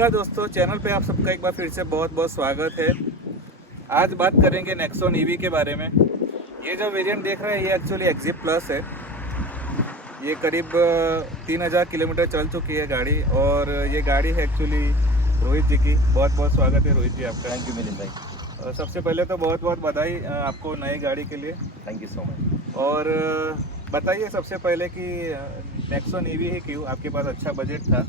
नमस्कार दोस्तों, चैनल पे आप सबका एक बार फिर से बहुत बहुत स्वागत है। आज बात करेंगे नेक्सॉन ईवी के बारे में। ये जो वेरिएंट देख रहे हैं ये एक्चुअली एक्जिप प्लस है। ये करीब 3000 किलोमीटर चल चुकी है गाड़ी, और ये गाड़ी है एक्चुअली रोहित जी की। बहुत बहुत स्वागत है रोहित जी आपका। थैंक यू मिलिंद भाई। सबसे पहले तो बहुत बहुत बधाई आपको नई गाड़ी के लिए। Thank you so much. और बताइए सबसे पहले कि नेक्सॉन ईवी ही क्यों? आपके पास अच्छा बजट था,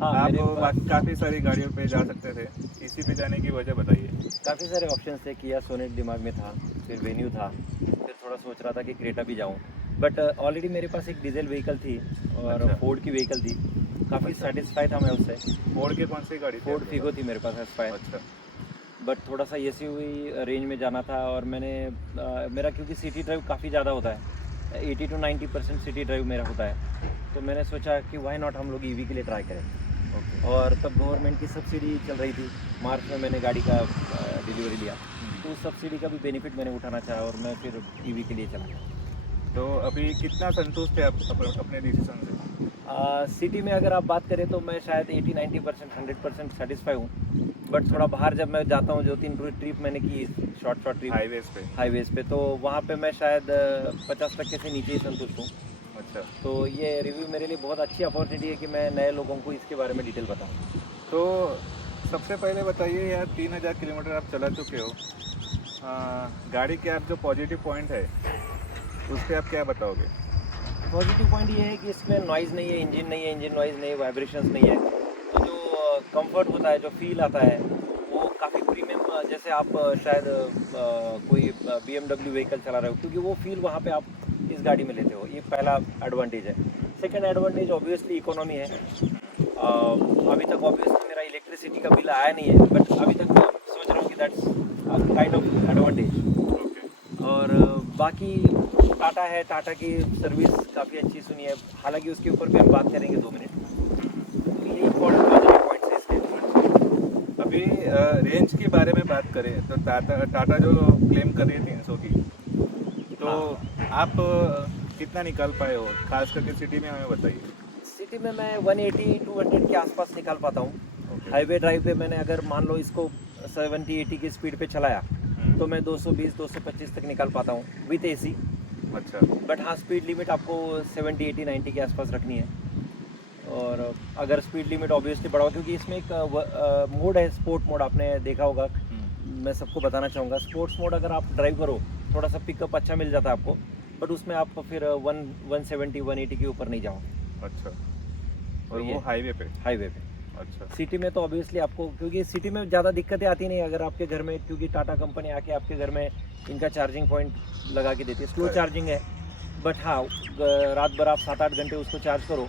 हाँ, आप मेरे पास काफ़ी सारी गाड़ियों पे जा सकते थे, इसी पे जाने की वजह बताइए। काफ़ी सारे ऑप्शंस थे। किया सोनेट दिमाग में था, फिर वेन्यू था, फिर थोड़ा सोच रहा था कि क्रेटा भी जाऊँ, बट ऑलरेडी मेरे पास एक डीजल व्हीकल थी और अच्छा। फोर्ड की व्हीकल थी। काफ़ी अच्छा। सेटिस्फाई था मैं उससे। फोर्ड की कौन सी गाड़ी थी फोर्ड आपके फिगो थी मेरे पास पास? एस्पायर, अच्छा। बट थोड़ा सा एसयूवी रेंज में जाना था। और मैंने मेरा क्योंकि सिटी ड्राइव काफ़ी ज़्यादा होता है, 80 to 90% सिटी ड्राइव मेरा होता है, तो मैंने सोचा कि वाई नॉट हम लोग ईवी के लिए ट्राई करें। ओके। और तब गवर्नमेंट की सब्सिडी चल रही थी। मार्च में मैंने गाड़ी का डिलीवरी लिया, तो उस सब्सिडी का भी बेनिफिट मैंने उठाना चाहा और मैं फिर ईवी के लिए चला। तो अभी कितना संतुष्ट है आप अपने डिसीजन से? सिटी में अगर आप बात करें तो मैं शायद 80-90% 100% सेटिस्फाई हूँ, बट थोड़ा बाहर जब मैं जाता हूँ, 2-3 ट्रिप मैंने की, शॉर्ट ट्रिप हाईवेज पे? हाईवेज पे, तो वहाँ पे मैं शायद 50% से नीचे ही संतुष्ट हूँ। अच्छा। तो ये रिव्यू मेरे लिए बहुत अच्छी अपॉर्चुनिटी है कि मैं नए लोगों को इसके बारे में डिटेल बताऊँ। तो सबसे पहले बताइए यार, 3000 किलोमीटर आप चला चुके हो, गाड़ी के आप जो पॉजिटिव पॉइंट है उस पर आप क्या बताओगे? पॉजिटिव पॉइंट ये है कि इसमें नॉइज़ नहीं है, इंजन नहीं है, इंजन नॉइज़ नहीं है, वाइब्रेशंस नहीं है। तो जो कंफर्ट होता है, जो फील आता है, वो काफ़ी प्रीमियम, जैसे आप शायद कोई BMW व्हीकल चला रहे हो, क्योंकि वो फील वहाँ पे आप इस गाड़ी में लेते हो। ये पहला एडवांटेज है। सेकंड एडवांटेज ऑब्वियसली इकोनॉमी है। अभी तक ऑब्वियसली मेरा इलेक्ट्रिसिटी का बिल आया नहीं है, बट अभी तक मैं सोच रहा हूँ कि दैट्स काइंड ऑफ एडवांटेज। और बाकी टाटा है, टाटा की सर्विस काफ़ी अच्छी सुनी है, हालांकि उसके ऊपर भी हम बात करेंगे 2 मिनट। तो यही पॉजिटिव पॉइंट्स है इसके। अभी रेंज के बारे में बात करें तो टाटा टाटा जो क्लेम कर रही है 300 की, तो हाँ, आप कितना निकाल पाए हो? खास करके सिटी में हमें बताइए। सिटी में मैं 180-200 के आसपास निकाल पाता हूँ। ओके। हाईवे ड्राइव पे मैंने अगर मान लो इसको 70-80 की स्पीड पे चलाया, तो मैं 220-225 तक निकाल पाता हूँ विथ एसी। अच्छा। बट हाँ, स्पीड लिमिट आपको 70-80-90 के आसपास रखनी है। और अगर स्पीड लिमिट ऑब्वियसली बढ़ाओ, क्योंकि इसमें एक मोड है, स्पोर्ट मोड, आपने देखा होगा। मैं सबको बताना चाहूँगा, स्पोर्ट्स मोड अगर आप ड्राइव करो, थोड़ा सा पिकअप अच्छा मिल जाता है आपको, बट उसमें आप फिर 170-180 के ऊपर नहीं जाओ। अच्छा। तो और ये वो हाईवे पे? हाईवे पे। अच्छा। सिटी में तो ऑब्वियसली आपको, क्योंकि सिटी में ज़्यादा दिक्कतें आती नहीं अगर आपके घर में, क्योंकि टाटा कंपनी आके आपके घर में इनका चार्जिंग पॉइंट लगा के देती है। Slow Correct. चार्जिंग है, बट हाँ, रात भर आप 7-8 घंटे उसको चार्ज करो।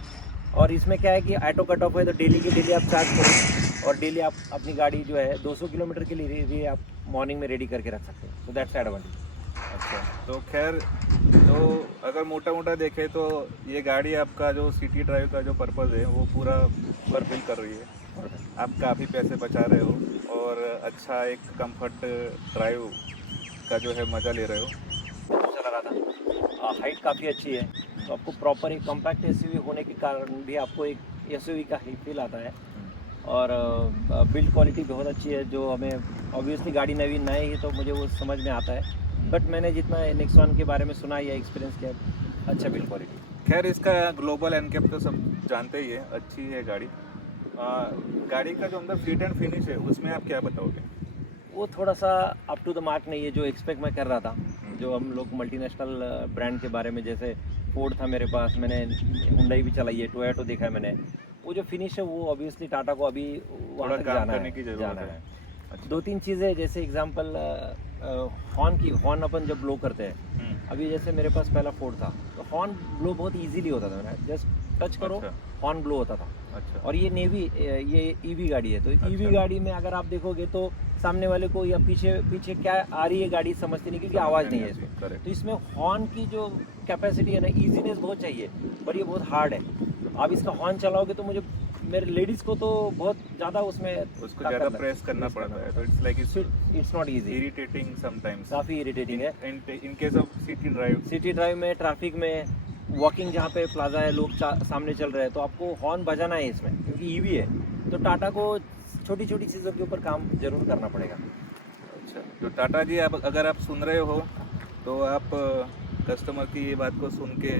और इसमें क्या है कि ऑटो कट ऑफ है, तो डेली के डेली आप चार्ज करो, और डेली आप अपनी गाड़ी जो है 200 किलोमीटर के लिए आप मॉर्निंग में रेडी करके रख सकते हो। तो दैट्स एडवांटेज। अच्छा। तो खैर, तो अगर मोटा मोटा देखें तो ये गाड़ी आपका जो सिटी ड्राइव का जो पर्पज़ है वो पूरा फुलफिल कर रही है। आप काफ़ी पैसे बचा रहे हो और अच्छा एक कंफर्ट ड्राइव का जो है मज़ा ले रहे हो। मैं तो चला रहा था, हाइट काफ़ी अच्छी है, तो आपको प्रॉपर एक कॉम्पैक्ट एसयूवी होने के कारण भी आपको एक एसयूवी का ही फील आता है। और बिल्ड क्वालिटी बहुत अच्छी है, जो हमें ऑब्वियसली गाड़ी नई नई ही तो मुझे वो समझ में आता है, बट मैंने जितना नेक्सॉन के बारे में सुना या एक्सपीरियंस किया, अच्छा बिल्ड क्वालिटी। खैर, इसका ग्लोबल एनकैप तो सब जानते ही है, अच्छी है गाड़ी। गाड़ी का जो अंदर फिट एंड फिनिश है उसमें आप क्या बताओगे? वो थोड़ा सा अप टू द मार्क नहीं है, जो एक्सपेक्ट मैं कर रहा था। जो हम लोग मल्टीनेशनल ब्रांड के बारे में, जैसे फोर्ड था मेरे पास, मैंने हुंडई भी चलाई है, टोयोटो देखा है मैंने, वो जो फिनिश है वो ऑब्वियसली टाटा को अभी थोड़ा वहाँ तक काम जाना करने की ज़रूरत जाना है। है। अच्छा। 2-3 चीज़ें, जैसे एग्जांपल हॉर्न अपन जब ब्लो करते हैं, अभी जैसे मेरे पास पहला फोर्ड था, तो हॉर्न ब्लो बहुत इजीली होता था, जस्ट टच करो, अच्छा। हॉर्न ब्लो होता था। अच्छा। और ये ईवी गाड़ी है, तो ईवी अच्छा। गाड़ी में अगर आप देखोगे तो सामने वाले को या पीछे पीछे क्या आ रही है गाड़ी समझती नहीं, क्योंकि आवाज़ नहीं है इसमें। करेक्ट। तो इसमें हॉर्न की जो कैपेसिटी है ना, इजीनेस बहुत चाहिए, और ये बहुत हार्ड है। आप इसका हॉर्न चलाओगे तो मुझे, मेरे लेडीज़ को तो बहुत ज़्यादा उसमें उसको ज़्यादा प्रेस करना पड़ता है, तो it's like it's not easy, irritating sometimes. काफ़ी इरिटेटिंग है। In case of city drive. City drive में, ट्रैफिक में, वॉकिंग जहाँ पे प्लाजा है, लोग सामने चल रहे हैं, तो आपको हॉर्न बजाना है इसमें, क्योंकि ईवी है। तो टाटा को छोटी छोटी चीज़ों के ऊपर काम जरूर करना पड़ेगा। अच्छा, तो टाटा जी, आप अगर आप सुन रहे हो तो आप कस्टमर की ये बात को सुन के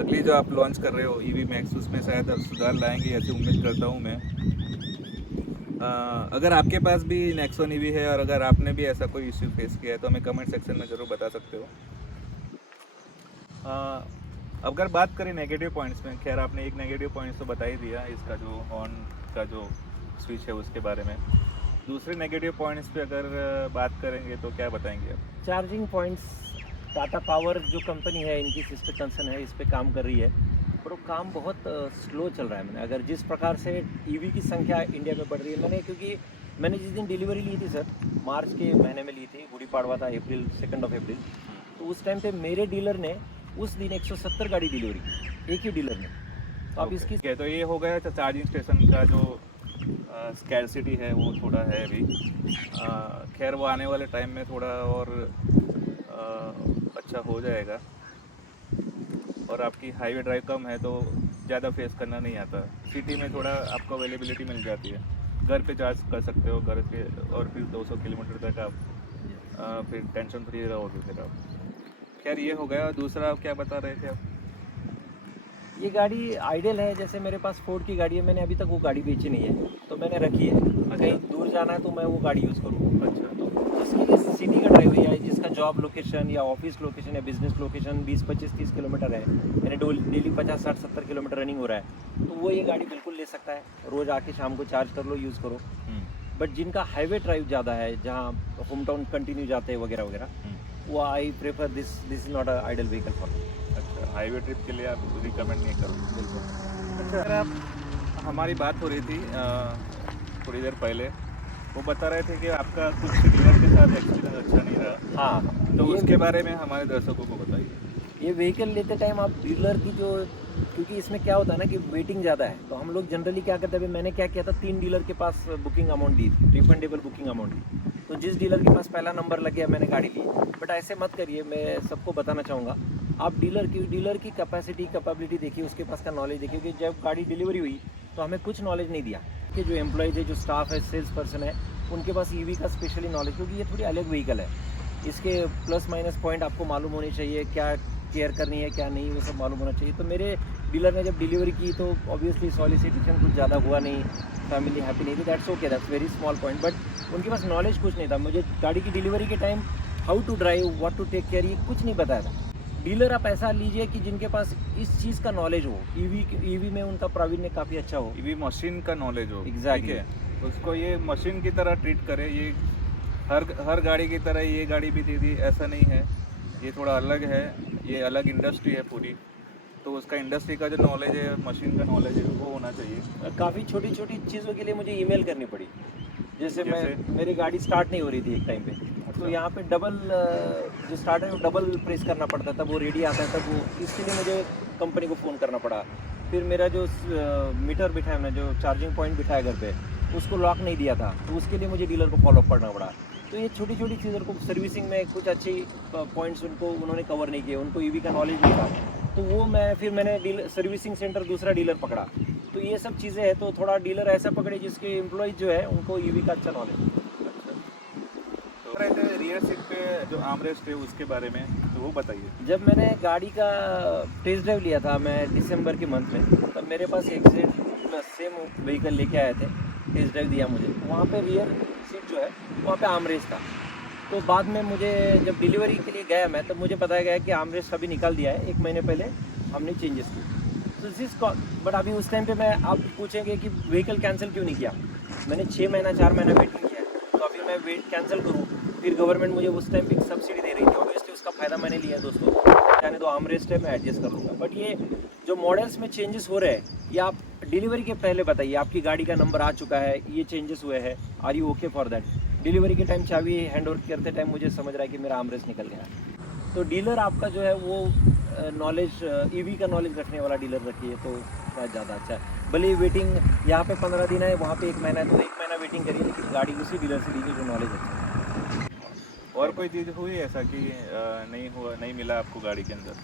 अगली जो आप लॉन्च कर रहे हो ईवी मैक्स, उसमें शायद आप सुधार लाएंगे, ऐसी उम्मीद करता हूँ मैं। अगर आपके पास भी नेक्सॉन ईवी है और अगर आपने भी ऐसा कोई इश्यू फेस किया है तो हमें कमेंट सेक्शन में ज़रूर बता सकते हो। अगर बात करें नेगेटिव पॉइंट्स में, खैर आपने एक नेगेटिव पॉइंट्स तो बता ही दिया, इसका जो हॉर्न का जो स्विच है उसके बारे में। दूसरे नेगेटिव पॉइंट्स पे अगर बात करेंगे तो क्या बताएंगे आप? चार्जिंग पॉइंट्स, टाटा पावर जो कंपनी है इनकी सिस्टर कंसर्न है, इस पे काम कर रही है, पर वो काम बहुत स्लो चल रहा है। मैंने अगर जिस प्रकार से ईवी की संख्या इंडिया में बढ़ रही है, क्योंकि मैंने जिस दिन डिलीवरी ली थी सर, मार्च के महीने में ली थी, गुड़ी पाड़वा था, अप्रैल 2 अप्रैल, तो उस टाइम पे मेरे डीलर ने उस दिन 170 गाड़ी डिलीवरी की, एक ही डीलर ने। तो आप इसकी Okay, तो ये हो गया चार्जिंग स्टेशन का जो स्कैरसिटी है वो थोड़ा है अभी। खैर वो आने वाले टाइम में थोड़ा और अच्छा हो जाएगा। और आपकी हाईवे ड्राइव कम है तो ज़्यादा फेस करना नहीं आता। सिटी में थोड़ा आपको अवेलेबिलिटी मिल जाती है, घर पे चार्ज कर सकते हो घर के, और फिर 200 किलोमीटर तक आप फिर टेंशन फ्री रहोगे फिर आप। खैर ये हो गया। दूसरा आप क्या बता रहे थे आप? ये गाड़ी आइडियल है। जैसे मेरे पास फोर्ड की गाड़ी है, मैंने अभी तक वो गाड़ी बेची नहीं है, तो मैंने रखी है। कहीं दूर जाना है तो मैं वो गाड़ी यूज़ करूँ। अच्छा, तो जिसके लिए सिटी का ड्राइव है, या जिसका जॉब लोकेशन या ऑफिस लोकेशन या बिजनेस लोकेशन 20, 25, 30 किलोमीटर है, यानी डेली 50, 60, 70 किलोमीटर रनिंग हो रहा है, तो वो ये गाड़ी बिल्कुल ले सकता है। रोज़ आके शाम को चार्ज कर लो, यूज़ करो। बट जिनका हाईवे ड्राइव ज़्यादा है, जहाँ होम टाउन कंटिन्यू जाते हैं वगैरह वगैरह, वो I prefer this is not a ideal vehicle for me. अच्छा, हाईवे ट्रिप के लिए आप रिकमेंड नहीं करोगे? बिल्कुल। अच्छा, अगर आप हमारी बात हो रही थी थोड़ी देर पहले, वो बता रहे थे कि आपका कुछ डीलर के साथ एक्सपीरियंस अच्छा नहीं रहा, हाँ, तो ये उसके बारे में हमारे दर्शकों को बताइए। ये व्हीकल लेते टाइम आप डीलर की जो, क्योंकि इसमें क्या होता है ना कि वेटिंग ज़्यादा है, तो हम लोग जनरली क्या करते हैं, मैंने क्या किया था, 3 डीलर के पास बुकिंग अमाउंट दी थी, रिफंडेबल बुकिंग अमाउंट दी। तो जिस डीलर के पास पहला नंबर लग गया मैंने गाड़ी ली। बट ऐसे मत करिए, मैं सबको बताना चाहूँगा, आप डीलर की कैपेसिटी कैपेबिलिटी देखिए, उसके पास का नॉलेज देखिए। क्योंकि जब गाड़ी डिलीवरी हुई तो हमें कुछ नॉलेज नहीं दिया कि जो एम्प्लॉयज़ है, जो स्टाफ है, सेल्स पर्सन है, उनके पास ईवी का स्पेशली नॉलेज, क्योंकि ये थोड़ी अलग व्हीकल है। इसके प्लस माइनस पॉइंट आपको मालूम होने चाहिए, क्या केयर करनी है क्या नहीं, वो सब मालूम होना चाहिए। तो मेरे डीलर ने जब डिलीवरी की तो ऑब्वियसली सॉलिसिटेशन कुछ ज़्यादा हुआ नहीं, फैमिली हैप्पी नहीं थी, that's okay, that's very small point. But उनके पास नॉलेज कुछ नहीं था। मुझे गाड़ी की डिलीवरी के time how to drive, what to take care, ये कुछ नहीं बताया था। डीलर आप ऐसा लीजिए कि जिनके पास इस चीज़ का नॉलेज हो, ईवी में उनका प्रावीण्य काफ़ी अच्छा हो, ईवी मशीन का नॉलेज हो। Exactly. ठीक है, उसको ये मशीन की तरह ट्रीट करे। ये हर गाड़ी की तरह ये गाड़ी भी दे दी, ऐसा नहीं है। ये थोड़ा अलग है, ये अलग इंडस्ट्री है पूरी, तो उसका इंडस्ट्री का जो नॉलेज है, मशीन का नॉलेज है, वो होना चाहिए। काफ़ी छोटी छोटी चीज़ों के लिए मुझे ईमेल करनी पड़ी। जैसे मेरी गाड़ी स्टार्ट नहीं हो रही थी एक टाइम पे, तो यहाँ पे डबल जो स्टार्टर है वो डबल प्रेस करना पड़ता था, वो रेडी आता है तब, वो इसके लिए मुझे कंपनी को फ़ोन करना पड़ा। फिर मेरा जो मीटर बिठाया, मैं जो चार्जिंग पॉइंट बिठाया घर पे, उसको लॉक नहीं दिया था, तो उसके लिए मुझे डीलर को फॉलोअप करना पड़ा। तो ये छोटी छोटी चीज़ों को सर्विसिंग में कुछ अच्छी पॉइंट्स उन्होंने कवर नहीं किए, उनको ईवी का नॉलेज नहीं था। तो वो मैंने सर्विसिंग सेंटर दूसरा डीलर पकड़ा। तो ये सब चीज़ें हैं, तो थोड़ा डीलर ऐसा पकड़े जिसके एम्प्लॉयज जो है उनको ईवी का अच्छा नॉलेज हो। तो रहते रियर सीट पे जो आर्मरेस्ट है उसके बारे में तो वो बताइए। जब मैंने गाड़ी का टेस्ट ड्राइव लिया था मैं दिसंबर के मंथ में, तब मेरे पास एक्जेक्ट सेम व्हीकल लेके आए थे, टेस्ट ड्राइव दिया मुझे। वहाँ पे रियर सीट जो है वहाँ पे आर्मरेस्ट था। तो बाद में मुझे जब डिलीवरी के लिए गया मैं, तब मुझे बताया गया कि आर्मरेस्ट अभी निकाल दिया है, 1 महीने पहले हमने चेंजेस किए। तो बट अभी उस टाइम पे मैं, आप पूछेंगे कि व्हीकल कैंसिल क्यों नहीं किया, मैंने 6 महीना 4 महीना वेटिंग किया है, तो अभी मैं वेट कैंसिल करूँ, फिर गवर्नमेंट मुझे उस टाइम पे सब्सिडी दे रही थी, ऑब्वियसली उसका फ़ायदा मैंने लिया है दोस्तों, यानी तो आर्मरेस्ट है मैं एडजस्ट कर लूँगा। बट ये जो मॉडल्स में चेंजेस हो रहे हैं, ये आप डिलीवरी के पहले बताइए, आपकी गाड़ी का नंबर आ चुका है, ये चेंजेस हुए हैं, are you okay for that. Delivery के टाइम चाबी हैंड ओवर करते टाइम मुझे समझ रहा है कि मेरा आर्मरेस्ट निकल गया। तो डीलर आपका जो है वो नॉलेज, ईवी का नॉलेज रखने वाला डीलर रखिए तो शायद ज़्यादा अच्छा है। भले ही वेटिंग यहाँ पे 15 दिन है, वहाँ पे 1 महीना है, तो 1 महीना वेटिंग करिए, लेकिन गाड़ी उसी डीलर से लीजिए जो नॉलेज अच्छा है। और कोई चीज़ हुई ऐसा कि नहीं मिला आपको गाड़ी के अंदर?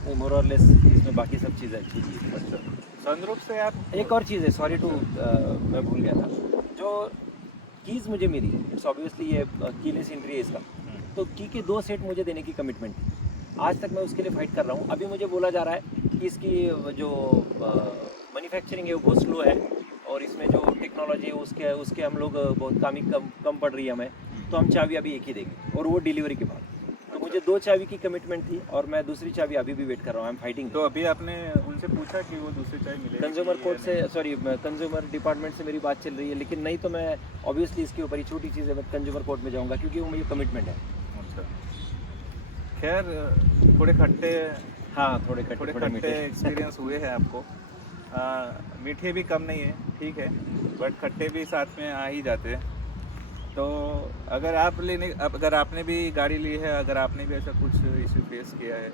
नहीं, मोर और लेस इसमें बाकी सब चीज़ें अच्छी थी। अच्छा, सनरूफ से आप एक और चीज़ है, सॉरी टू मैं भूल गया था, जो कीज़ मुझे मिली, इट्स ऑब्वियसली ये कीलेस एंट्री है इसका, तो की के 2 सेट मुझे देने की कमिटमेंट थी। आज तक मैं उसके लिए फाइट कर रहा हूँ। अभी मुझे बोला जा रहा है कि इसकी जो मैन्युफैक्चरिंग है वो बहुत स्लो है, और इसमें जो टेक्नोलॉजी है उसके उसके हम लोग बहुत कम पड़ रही है हमें, तो हम चाबी अभी एक ही देंगे, और वो डिलीवरी के बाद। तो मुझे 2 चाबी की कमिटमेंट थी, और मैं दूसरी चाबी अभी भी वेट कर रहा हूँ। I am fighting. तो अभी आपने उनसे पूछा कि वो दूसरी चाय मिलेगी? कंज्यूमर कोर्ट से, सॉरी कंज्यूमर डिपार्टमेंट से मेरी बात चल रही है, लेकिन नहीं तो मैं ऑब्वियसली इसके ऊपर ही छोटी चीज़ है, मैं कंज्यूमर कोर्ट में जाऊँगा, क्योंकि वो मुझे कमिटमेंट है। अच्छा, खैर थोड़े खट्टे हाँ, थोड़े खट्टे मीठे। एक्सपीरियंस हुए हैं आपको। मीठे भी कम नहीं है, ठीक है, बट खट्टे भी साथ में आ ही जाते हैं। तो अगर अगर आपने भी गाड़ी ली है, अगर आपने भी ऐसा कुछ इशू फेस किया है,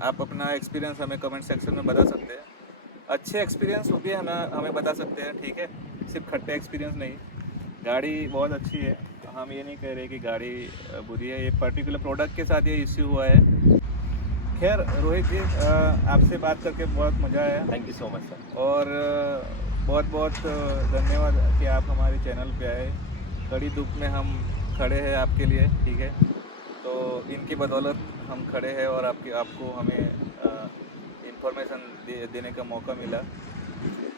आप अपना एक्सपीरियंस हमें कमेंट सेक्शन में बता सकते हैं। अच्छे एक्सपीरियंस हो भी हमें बता सकते हैं, ठीक है, सिर्फ खट्टे एक्सपीरियंस नहीं। गाड़ी बहुत अच्छी है, हम ये नहीं कह रहे कि गाड़ी बुरी है, ये पर्टिकुलर प्रोडक्ट के साथ ये इश्यू हुआ है। खैर रोहित जी, आपसे बात करके बहुत मज़ा आया, thank you so much sir. और बहुत बहुत धन्यवाद कि आप हमारे चैनल पे आए। कड़ी धूप में हम खड़े हैं आपके लिए, ठीक है, तो इनकी बदौलत हम खड़े हैं, और आपको हमें इंफॉर्मेशन देने का मौका मिला।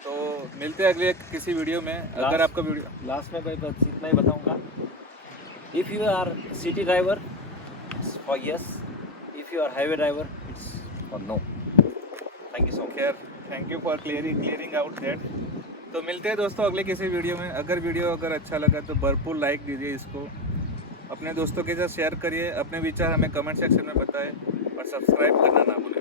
तो मिलते हैं अगले किसी वीडियो में। अगर आपका वीडियो लास्ट में मैं बस इतना ही बताऊंगा, if you are city driver it's for yes, if you are highway driver it's for no. Thank you so much. खैर, thank you for clearing out that. तो मिलते हैं दोस्तों अगले किसी वीडियो में। अगर वीडियो अच्छा लगा तो भरपूर लाइक दीजिए इसको, अपने दोस्तों के साथ शेयर करिए, अपने विचार हमें कमेंट सेक्शन में बताएं, और सब्सक्राइब करना ना भूलें।